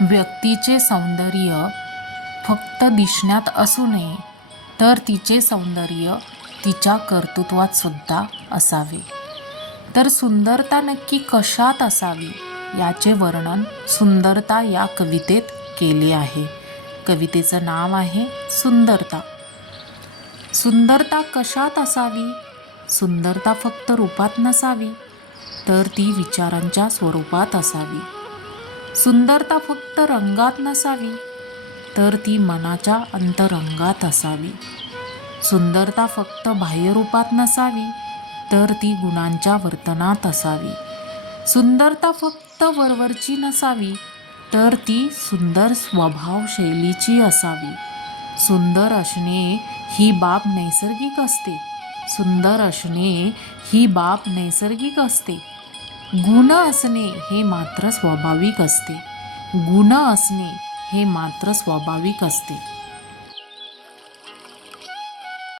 व्यक्तीचे सौंदर्य फक्त दिसण्यात असू नये, तर तिचे सौंदर्य तिच्या कर्तृत्वात सुद्धा असावे. तर सुंदरता नक्की कशात असावी याचे वर्णन सुंदरता या कवितेत केले आहे. कवितेचं नाव आहे सुंदरता. सुंदरता कशात असावी? सुंदरता फक्त रूपात नसावी, तर ती विचारांच्या स्वरूपात असावी. सुंदरता फक्त रंगात नसावी, तर ती मनाच्या अंतरंगात असावी. सुंदरता फक्त बाह्यरूपात नसावी, तर ती गुणांच्या वर्तनात असावी. सुंदरता फक्त वरवरची नसावी, तर ती सुंदर स्वभावशैलीची असावी. सुंदर असणे ही बाब नैसर्गिक असते. सुंदर असणे ही बाब नैसर्गिक असते. गुण असणे हे मात्र स्वाभाविक असते. गुण असणे हे मात्र स्वाभाविक असते.